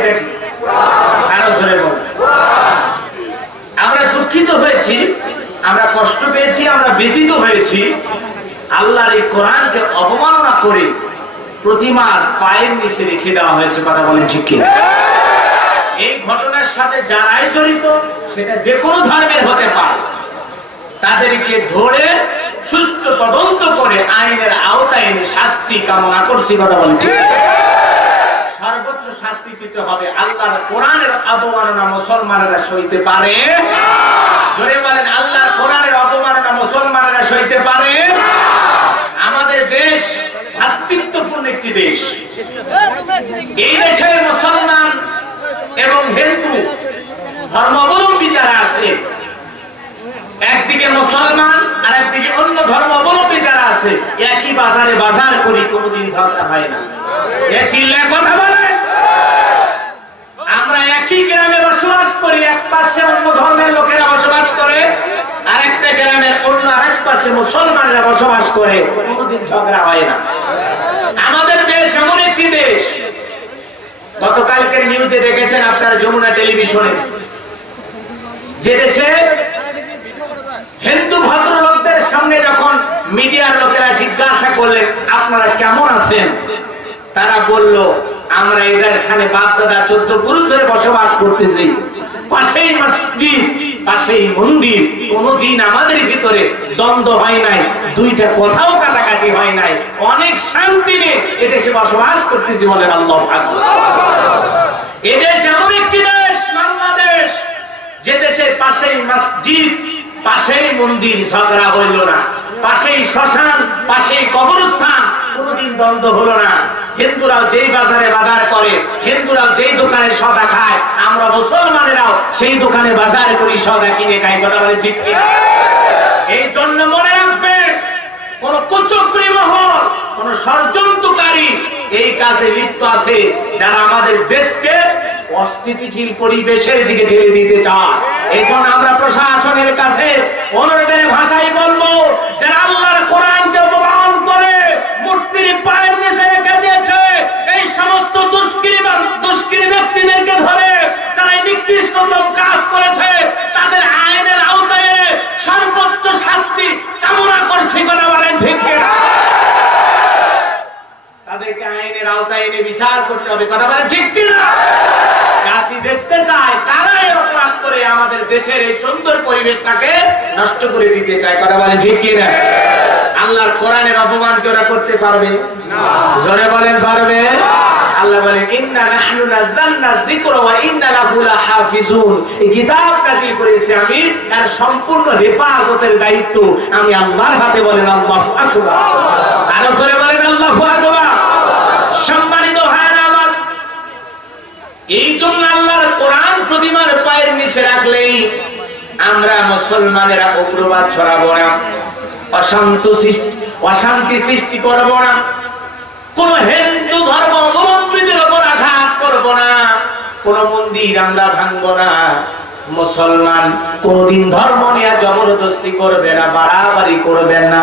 এটা কি? আরো জোরে বল। আমরা দুঃখিত হয়েছি, আমরা কষ্ট পেয়েছি, আমরা ব্যথিত হয়েছি আল্লাহর এই কোরআনকে অবমাননা করে প্রতিমার পায়ের নিচে রেখে দেওয়া হয়েছে। কথা বলেন ঠিক কি? এই ঘটনার সাথে যারাই জড়িত, সেটা যে কোনো ধর্মের হতে পারে, তাদেরকে ধরে সুস্থ তদন্ত করে আইনের আওতায় এনে শাস্তি কামনা করছি। কথা বলেন ঠিক? সর্বোচ্চ শাস্তি দিতে হবে। আল্লাহর কোরআনের অবমাননা মুসলমানেরা সইতে পারে? জোরে বলেন, আল্লাহর কোরআনের অবমাননা মুসলমানেরা সইতে পারে? আমাদের দেশ ভ্রাতৃত্বপূর্ণ একটি দেশ। এই দেশের মুসলমান এবং হিন্দু ধর্মাবলম্বী যারা আছে, একদিকে মুসলমান আর একদিকে অন্য ধর্মাবলম্বী যারা আছে, একই বাজারে বাজার করি, কোনোদিন ঝগড়া হয় না। এ চিল্লায় কথা বলে। আমরা একই গ্রামে বসবাস করি, এক পাশে অন্য ধর্মের লোকেরা বসবাস করে, আরেকটা গ্রামের অন্য আরেক পাশে মুসলমানরা বসবাস করে, কোনোদিন ঝগড়া হয় না। আমাদের দেশ এমন একটি দেশ, গতকালকের নিউজে দেখেছেন আপনারা যমুনা টেলিভিশনে, যে দেশে হিন্দু ভদ্রলোকদের সামনে যখন মিডিয়ার লোকেরা জিজ্ঞাসা করলেন আপনারা কেমন আছেন, তারা বলল আমরা এখানে বাপ দাদা 14 পুরুষ ধরে বসবাস করতেছি, পাশেই মসজিদ, পাশেই মন্দির, কোনদিন আমাদের ভিতরে দ্বন্দ্ব হয় নাই, দুইটা কথাও কাটাকাটি হয় নাই, অনেক শান্তি নিয়ে এদেশে বসবাস করতেছি। বলেন আল্লাহু আকবার। এদেশ এমন একটি দেশ বাংলাদেশ, যে দেশের পাশেই মসজিদ, পাশেই মন্দির, ঝগড়া হইল না, পাশেই শ্মশান, পাশেই কবরস্থান, কোনদিন দ্বন্দ্ব হলো না। হিন্দুরাও যেই বাজারে বাজার করে, হিন্দুরাও যেই দোকানে সদা খায়, আমরা মুসলমানেরাও সেই দোকানে বাজার করি, সদা কিনে খাই। কথা বলে ঠিক কি? এই জন্য মনে রাখবে, কোন কুচক্রী মহল, কোন ষড়যন্ত্রকারী এই কাজে লিপ্ত আছে, যারা আমাদের দেশকে অস্থিতিশীল পরিবেশের দিকে ঠেলে দিতে চায়। এই জন্য আমরা প্রশাসনের কাছে অনুরোধের ভাষায় বলবো, যারা আল্লাহর কোরআনকে অপমান করে মূর্তির পায়ের নিচে রেখে দিয়েছে, এই সমস্ত দুষ্কৃতী ব্যক্তিদেরকে ধরে যারা নিকৃষ্টতম কাজ করেছে, তাদের আইনের আওতায় সর্বোচ্চ শাস্তি কামনা করছি। কথা বলেন ঠিক কিনা? তাদেরকে আইনের আওতায় এনে বিচার করতে হবে। কথা বলেন ঠিক কিনা? জাতি দেখতে চায় কারা এই অপরাধ করে আমাদের দেশের এই সুন্দর পরিবেশটাকে নষ্ট করে দিতে চায়। কথা বলেন ঠিক কিনা? আল্লাহর কোরআনের অপমান কি ওরা করতে পারবে? না। জোরে বলেন পারবে? আল্লাহ বলেন ইন্না নাহনু নাযালনা যিকরা ওয়া ইন্না লাহু লাহাফিজুন। এই কিতাব নাযিল করেছি আমি, আর সম্পূর্ণ হেফাজতের দায়িত্ব আমি আল্লাহর হাতে। বলেন আল্লাহু আকবার। আর জোরে বলেন আল্লাহু আকবার। সম্মানিত ভাইরা আমার, এই জন্য আল্লাহর কোরআন প্রতিমার পায়ের নিচে রাখলেই আমরা মুসলমানেরা উগ্রবাদ ছড়াবো না, অশান্তি সৃষ্টি করবো না, কোন হিন্দু ধর্ম অবলম্বীদের উপর আঘাত করবো না, কোন মন্দির আমরা ভাঙবো না। মুসলমান কোনদিন ধর্ম নিয়ে জবরদস্তি করবে না, বাড়াবাড়ি করবেন না।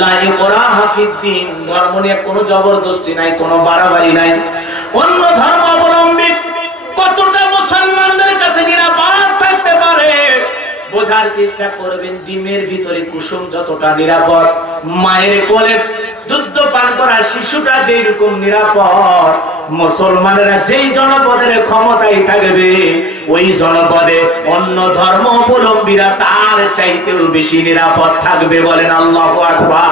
লা ইকরাহা ফিদ্দীন, ধর্ম নিয়ে কোনো জবরদস্তি নাই, কোনো বাড়াবাড়ি নাই। অন্য ধর্ম অবলম্বী কতটা মুসলমানদের কাছে নিরাপদ থাকতে পারে বোঝার চেষ্টা করবেন। ডিমের ভিতরে কুসুম যতটা নিরাপদ, মায়ের কোলে দুধ পান করা শিশুটা যেরকম নিরাপদ, মুসলমানেরা যেই জনপদের ক্ষমতায় থাকবে, ওই জনপদে অন্য ধর্ম অবলম্বীরা তার চাইতেও বেশি নিরাপদ থাকবে। বলেন আল্লাহু আকবার।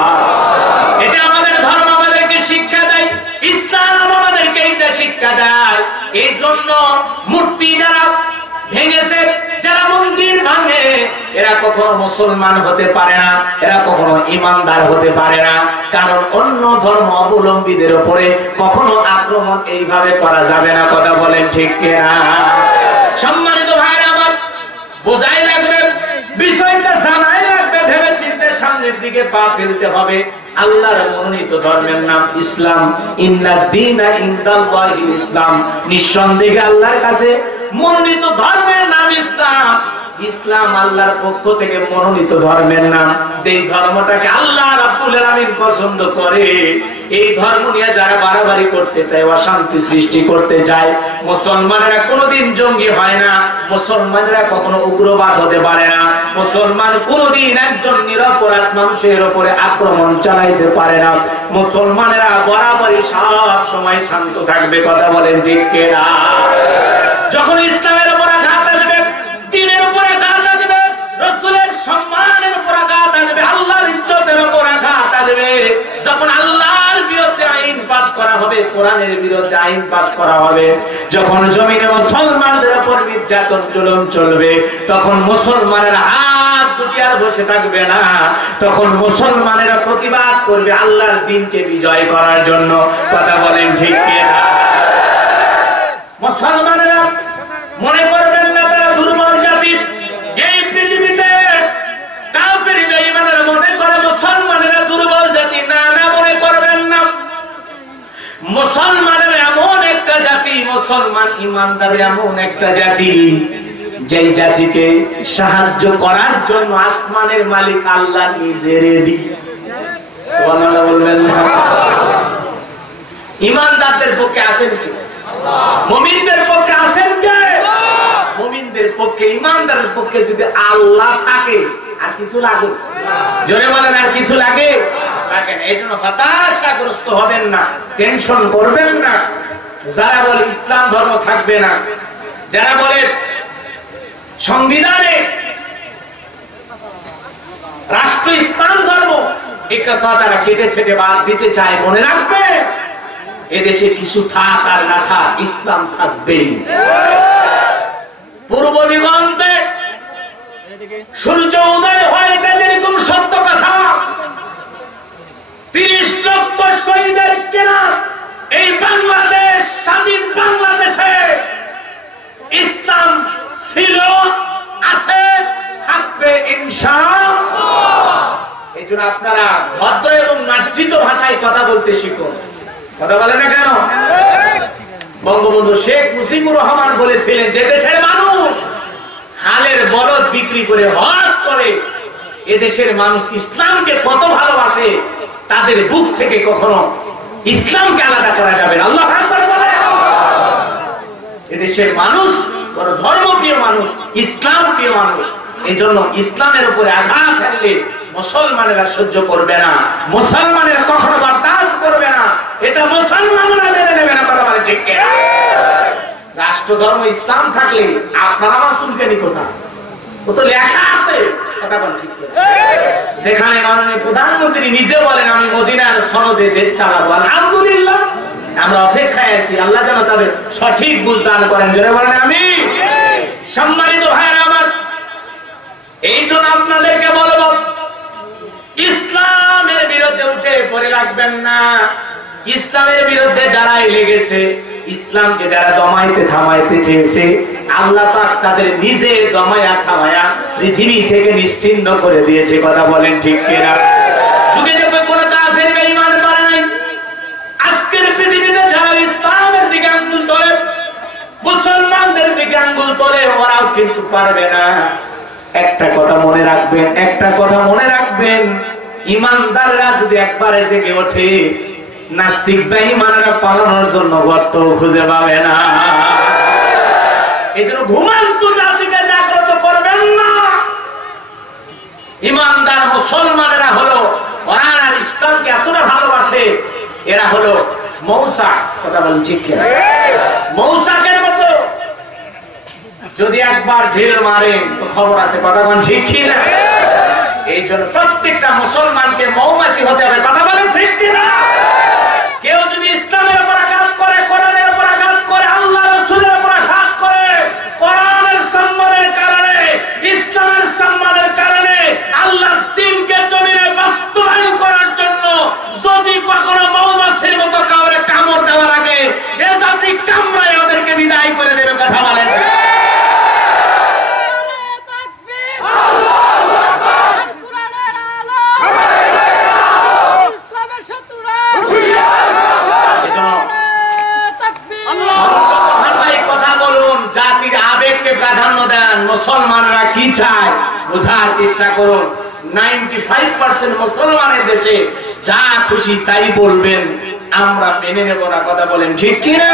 এটা আমাদের ধর্ম আমাদেরকে শিক্ষা দেয়, ইসলাম আমাদেরকে এটা শিক্ষা দেয়। এই জন্য মূর্তি যারা ভেঙেছে, যারা মন্দির ভাঙে, এরা কখনো মুসলমান হতে পারে না, এরা কখনো ইমানদার হতে পারে না। কারণ অন্য ধর্ম অবলম্বীদের উপরে কখনো আক্রমণ এইভাবে করা যাবে না। কথা বলেন ঠিক কিনা? সম্মানিত ভাইরা আমার, বোঝাই লাগবে, বিষয়টা জানাই লাগবে, ভেবে চিন্তে সামনের দিকে পা ফেলতে হবে। আল্লাহর মনোনীত ধর্মের নাম ইসলাম। ইন্নাদ দীনা ইনদাল্লাহিল ইসলাম। নিঃসন্দেহে আল্লাহর কাছে মনোনীত ধর্মের নাম ইসলাম। ইসলাম আল্লাহর পক্ষ থেকে মনোনীত ধর্মের নাম। যেই ধর্মটাকে আল্লাহ রাব্বুল আলামিন পছন্দ করে, এই ধর্ম নিয়ে যারা বাড়াবাড়ি করতে চায়, অশান্তি সৃষ্টি করতে চায়, মুসলমানেরা কোনোদিন জঙ্গি হয় না, মুসলমানেরা কখনো উগ্রবাদ হতে পারে না, মুসলমান কোনোদিন একজন নিরপরাধ মানুষের উপরে আক্রমণ চালাইতে পারে না, মুসলমানেরা বরাবরই সব সময় শান্ত থাকবে। কথা বলেন ঠিক কিনা? যখন ইসলামের উপর আঘাত আসবে, দ্বীনের উপর আঘাত আসবে, রাসূলের সম্মানের উপর আঘাত আসবে, আল্লাহর ইজ্জতের উপর আঘাত আসবে, যখন আল্লাহর বিরুদ্ধে আইন পাস করা হবে, কোরআনের বিরুদ্ধে আইন পাস করা হবে, যখন জমিনে মুসলমানদের উপর নির্যাতন জুলুম চলবে, তখন মুসলমানেরা হাত দুটি আর বসে থাকবে না, তখন মুসলমানেরা প্রতিবাদ করবে আল্লাহর দ্বীনকে বিজয় করার জন্য। কথা বলেন ঠিক কিনা? মুসলমানেরা মনে করবেন না তারা দুর্বল জাতি। এই পৃথিবীতে কাফের বেঈমানেরা মনে করে মুসলমানেরা দুর্বল জাতি। না না, মনে করবেন না। মুসলমানেরা এমন একটা জাতি, মুসলমান ইমানদার এমন একটা জাতি, যেই জাতিকে সাহায্য করার জন্য আসমানের মালিক আল্লাহ নিজে রেডি। সুবহানাল্লাহ বলবেন না? ইমানদারদের পক্ষে আছেন কি? মুমিনদের পক্ষে আছেন কে? মুমিনদের পক্ষে, ইমানদারের পক্ষে যদি আল্লাহ থাকে আর কিছু লাগে? জোরে বলেন, আর কিছু লাগে? লাগে না। এই জন্য হতাশাগ্রস্ত হবেন না, টেনশন করবেন না। যারা বলে ইসলাম ধর্ম থাকবে না, যারা বলে সংবিধানে রাষ্ট্র ইসলাম ধর্ম, এই কথা তারা কেটে ছেটে বাদ দিতে চায়, মনে রাখবে এদেশে কিছু থাক আর না থাক, ইসলাম থাকবেই। পূর্ব দিগন্তে সূর্য উদয় হয়, এটা যেরকম সত্য কথা। 30 লক্ষ শহীদের কেনা এই বাংলাদেশ, স্বাধীন বাংলাদেশে ইসলাম ছিল, আছে, থাকবে ইনশাআল্লাহ। এই জন্য আপনারা ভদ্র এবং মার্জিত ভাষায় কথা বলতে শিখুন। কথা বলে না কেন? বঙ্গবন্ধু শেখ মুজিবুর রহমান বলেছিলেন যে দেশের মানুষ হালের বলদ বিক্রি করে হজ করে, এদেশের মানুষ ইসলামকে কত ভালোবাসে, তাদের বুক থেকে কখনো ইসলামকে আলাদা করা যাবে না। আল্লাহু আকবার বলে। এদেশের মানুষ বড় ধর্মপ্রিয় মানুষ, ইসলাম প্রিয় মানুষ। এই জন্য ইসলামের উপরে আঘাত হানলে মুসলমানেরা সহ্য করবে না, মুসলমানেরা কখনো বরদাস্ত করবে না, এটা মুসলমানরা মেনে নেবে না। কথা বলে ঠিক কিনা? রাষ্ট্র ধর্ম ইসলাম থাকলে আপনারা আমার চুলকানি কোথা? ও তো লেখা আছে। কথা বলে ঠিক কিনা? যেখানে মাননীয় প্রধানমন্ত্রী নিজে বলেন আমি মদিনার সনদে দেশ চালাবো, আলহামদুলিল্লাহ, আমরা অপেক্ষায় আছি। আল্লাহ যেন তাদের সঠিক বুঝ দান করেন। জোরে বলেন আমিন। সম্মানিত ভাইরা আমার, এই জন্য আপনাদেরকে বলবো ইসলামের বিরুদ্ধে উঠে পড়ে লাগবেন না। ইসলামের বিরুদ্ধে যারাই লেগেছে, ইসলামকে যারা দমাইতে থামাইতে চেয়েছে, আল্লাহ পাক তাদের নিজে দমায়া থামায়া পৃথিবী থেকে নিশ্চিহ্ন করে দিয়েছে। কথা বলেন ঠিক কিনা? যুগে যুগে কোন কাফের বেঈমান পারে নাই। আজকের পৃথিবীতে যারা ইসলামের দিকে আঙ্গুল তোলে, মুসলমানদের দিকে আঙ্গুল তোলে, ওরাও কিন্তু পারবে না। একটা কথা মনে রাখবেন, একটা কথা মনে রাখবেন, ইমানদাররা যদি একবারে জেগে ওঠে, নাস্তিক বেঈমানরা পালানোর জন্য গর্ত খুঁজে পাবে না। এই জন্য ঘুমন্ত জাতিকে জাগ্রত করবেন না। ইমানদার মুসলমানেরা হলো কোরআন আর ইসলামকে এতটা ভালোবাসে, এরা হলো মৌসাক। কথা বলেন ঠিক কিনা? মৌসাকের মতো যদি একবার ঢিল মারেন তো খবর আছে। কথা বলেন ঠিক কিনা? এই জন্য প্রত্যেকটা মুসলমানকে মৌমাছি হতে হবে। কথা বলেন ঠিক কিনা? কেউ যদি ইসলামের উপর আঘাত করে, কোরআনের উপর আঘাত করে, আল্লাহ রাসূলের উপর আঘাত করে, কোরআনের সম্মানের কারণে, ইসলামের সম্মানের কারণে, আল্লাহর দ্বীনকে জমিনে বাস্তবায়ন করার জন্য যদি কখনো মৌমাছির মতো কাউরে কামড় দেওয়ার আগে এ জাতি কামড়ায় ওদেরকে বিদায় করে দেবে। কথা বলেন। মুসলমানরা কি চায় বোঝার চেষ্টা করুন। 95% মুসলমানের দেশে যা খুশি তাই বলবেন, আমরা মেনে নেব না। কথা বলেন ঠিক কিনা?